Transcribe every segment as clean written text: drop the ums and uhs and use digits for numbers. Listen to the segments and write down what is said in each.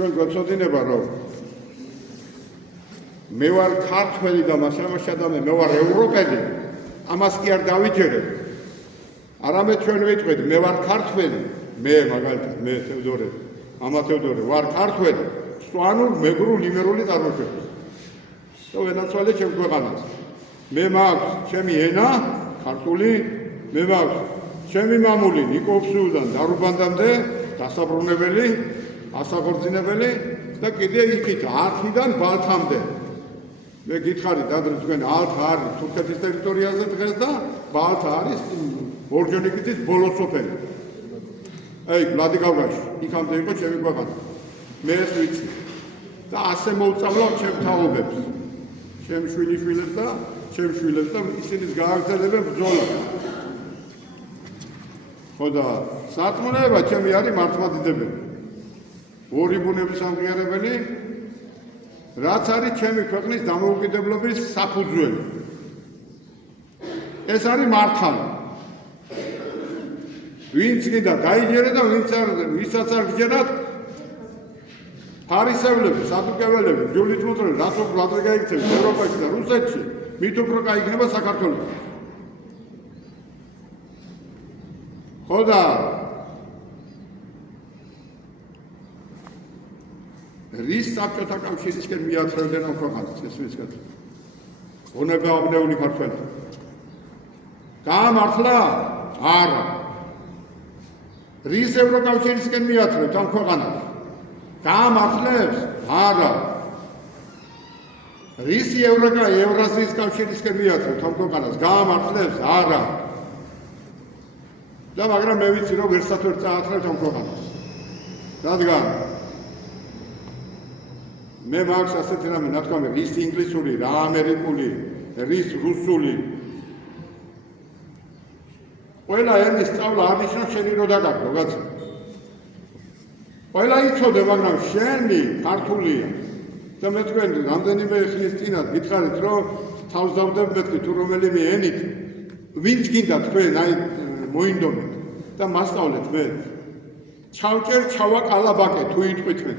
ჩვენ გვეცოდინება რომ მე ვარ ქართველი და მასამაშა და მე ვარ ევროპელი, ამას კი არ დავიჯერებ. არამედ ჩვენ ვიტყვით, მე ვარ ქართველი, მე მაგალითად, მე თევდორე, ამა თევდორე ვარ ქართველი, სვანურ მეგრულ იმერული წარმოშობის. და ვენაცვალე ჩემ ქვეყანას. მე მაქვს ჩემი ენა, ქართული, მე მაქვს ჩემი მამული ნიკოფსიუდან დარუბანდამდე, დასაბრუნებელი, ასახორძინებელი და კიდე იქით არხიდან ბალთამდე. მე გითხარით ადრე თქვენ ალთა არის თურქეთის ტერიტორიაზე დღეს და ბალთა არის ორჯონიკეთის ბოლო სოფელი. აი, ვლადიკავკაზში, იქამდე იყო ჩემი ქვეყანა. მე ეს ვიცი. და ასე მოვწავლავ ჩემ თაობებს. ჩემ შვილიშვილებს და ჩემ შვილებს და ისინი გააგრძელებენ ბრძოლა. ხო და სარწმუნოება ჩემი არის მართლმადიდებელი. ორი ბუნების ამღიარებელი, რაც არის ჩემი ქვეყნის დამოუკიდებლობის საფუძველი. ეს არის მართალი. ვინც კიდე გაიჯერა და ვისაც არ გჯერათ, ფარისევლები, სადუკეველები, ჯულით მოწრე, რაც უფრო გაიქცევთ ევროპაში და რუსეთში, მით უფრო გაიგნება საქართველოში. ხო და რის საბჭოთა კავშირისკენ მიათრევდნენ ამ ქვეყანას, ეს ვიცით. უნებავნეული ქართველი. გაამართლა? არა. რის ევროკავშირისკენ მიათრევთ ამ ქვეყანას? გაამართლებს? არა. რისი ევრაზიის კავშირისკენ მიათრევთ ამ ქვეყანას? გაამართლებს? არა. და მაგრამ მე ვიცი რომ ვერსად ვერ წაათრევთ ამ ქვეყანას. რადგან მე მაქვს ასეთი რამე ნათქვამი, რის ინგლისური, რა ამერიკული, რის რუსული. ყველა ენის სწავლა არ ნიშნავს შენი რო დაგაგდო, კაცო. ყველა იცოდე, მაგრამ შენი ქართულია. და მე თქვენ რამდენიმე ხნის წინათ გითხარით, რომ თავს დავდებ მეთქი თუ რომელიმე ენით, ვინც გინდა თქვენ აი მოინდომეთ და მასწავლეთ მე. ჩავჭერ ჩავაკალაბაკე თუ იტყვით მე.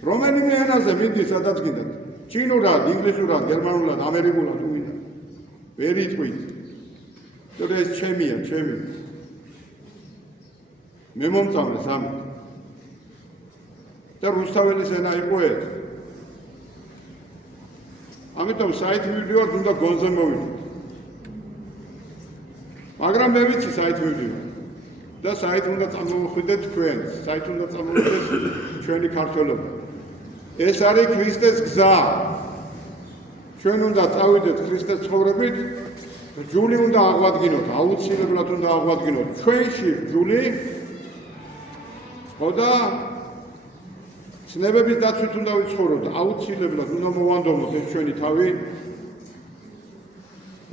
რომელიმე ენაზე მინდი სადაც გინდათ. ჩინურად, ინგლისურად, გერმანულად, ამერიკულად თუ მინდა. ვერ იტყვით. თორე ეს ჩემია, ჩემი. მე მომწავლეს ამით. და რუსთაველის ენა იყო ეს. ამიტომ საით მივდივართ, უნდა გონზე მოვიდეთ. მაგრამ მე ვიცი საით მივდივართ. და საით უნდა წამოვხვიდეთ თქვენ, საით უნდა წამოვიდეთ ჩვენი ქართველობა. ეს არის ქრისტეს გზა. ჩვენ უნდა წავიდეთ ქრისტეს ცხოვრებით, რჯული უნდა აღვადგინოთ, აუცილებლად უნდა აღვადგინოთ ჩვენში რჯული. ხო და ცნებების დაცვით უნდა ვიცხოვროთ, აუცილებლად უნდა მოვანდომოთ ეს ჩვენი თავი.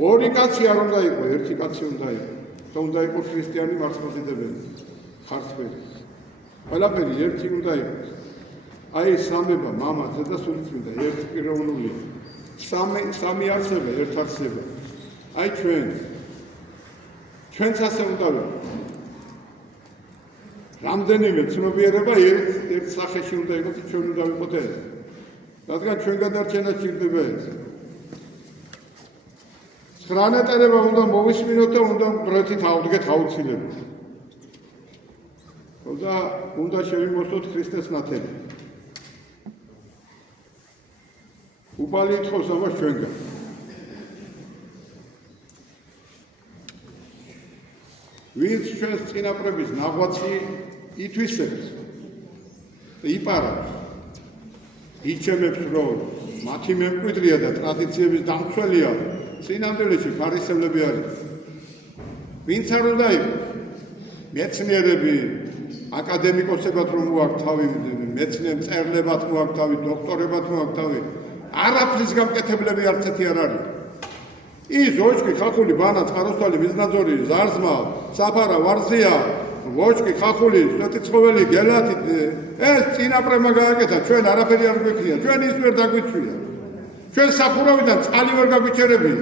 ორი კაცი არ უნდა იყო, ერთი კაცი უნდა იყო. და უნდა იყო ქრისტიანი მართლმადიდებელი, ხარცხველი. ყველაფერი ერთი უნდა იყოს. აი სამება, მამა, დედა, სულიწმინდა, ერთი პიროვნული. სამი არსება, ერთ არსება. აი ჩვენც ასე უნდა ვიყოთ. რამდენიმე ცნობიერება ერთ სახეში უნდა იყოს, ჩვენ უნდა ვიყოთ ეს. რადგან ჩვენ გადარჩენა სჭირდება ეს. 9 ნეტარება უნდა მოვისმინოთ და უნდა მკვდრეთით ავდგეთ აუცილებლად. და უნდა შევიმოსოთ ქრისტეს ნათელი. უპალი ითხოვს ამას ჩვენგან. ვინც ჩვენს წინაპრების ნაღვაწი ითვისებს და იპარავს, იჩემებს, რომ მათი მემკვიდრეა და ტრადიციების დამცველია, წინამდელში ფარისევლები არის. ვინც არ უნდა იყოს, მეცნიერები, აკადემიკოსებად რომ მოაქვს თავი, მეცნიერ მწერლებად მოაქვს თავი, დოქტორებად მოაქვს თავი, არაფრის გამკეთებლები არც ერთი არ არის. ის ოჩკი, ხახული, ბანა, წყაროსთვალი, მიზნაძორი, ზარზმა, საფარა, ვარზია, ოჩკი, ხახული, სვეტიცხოველი, გელათი, ეს წინაპრებმა გააკეთა, ჩვენ არაფერი არ გვექნია, ჩვენ ის ვერ დაგვიცვია. ჩვენ სახურავიდან წყალი ვერ გაგვიჩერებია.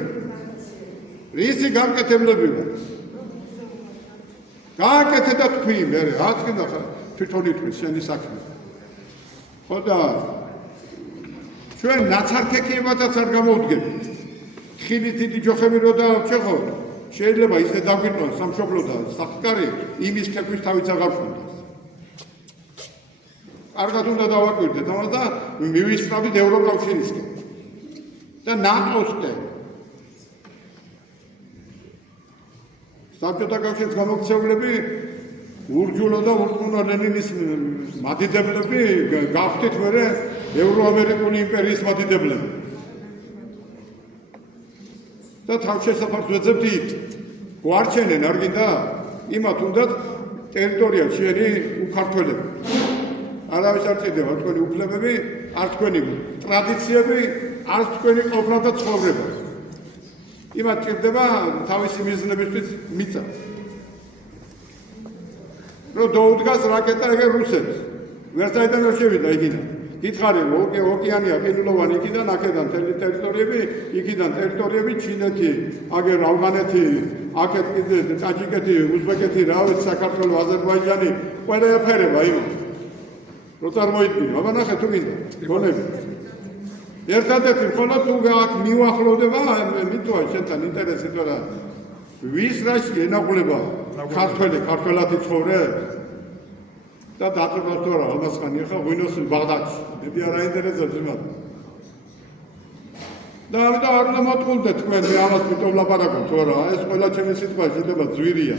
რისი გამკეთებლები ვარ? გააკეთე და თქვი, მე რა თქმა თვითონ იტყვის შენი საქმე. ხო და ჩვენ ნაცარქექიებათაც არ გამოვდგებით. ხილით დიდი ჯოხები რო დავჩეხო, შეიძლება ისე დაგვიტყვან სამშობლო და სახკარი იმის ქექვის თავიც აღარ გქონდეს. კარგად უნდა დავაკვირდეთ ამას და მივისწრაფით ევროკავშირისკენ და ნატოსკენ. საბჭოთა კავშირის გამოქცევლები ურჯულო და ურყუნო ლენინის მადიდებლები გავხდით მერე ევროამერიკული იმპერიის მადიდებლები. და თავშესაფარს ვეძებდით, გვარჩენენ არ გინდა? იმათ უნდათ ტერიტორია შენი უქართველები. არავის არ ჭირდება თქვენი უფლებები, არ თქვენი ტრადიციები, არ თქვენი ყოფნა და ცხოვრება. იმათ ჭირდება თავისი მიზნებისთვის მიწა. რომ დაუდგას რაკეტა ეგ რუსებს. ვერცაიდან არ შევიდა იქიდან. გითხარი, ოკეანეა ყინულოვანი იქიდან, აქედან ტერიტორიები, იქიდან ტერიტორიები ჩინეთი, აგერ ავღანეთი, აქეთ კიდე ტაჯიკეთი, უზბეკეთი, რავით, საქართველო, აზერბაიჯანი, ყველა ეფერება იმას. რო წარმოიდგინე, აბა ნახე თუ გინდა, გონები. ერთადერთი მხოლოდ თუ აქ მიუახლოვდება, მითქვა შენთან ინტერესი თუ არა. ვის რაში ენაღვლება ქართველი ცხოვრებს? და დაწვებას თუ არა, ალმასხანი ახლა ღვინოს ბაღდადში. მე არ აინტერესებს იმათ. და ამიტომ არ უნდა მოტყულდეთ თქვენ, მე ამას მიტოვ ლაპარაკობ თუ არა, ეს ყველა ჩემი სიტყვა შეიძლება ძვირია.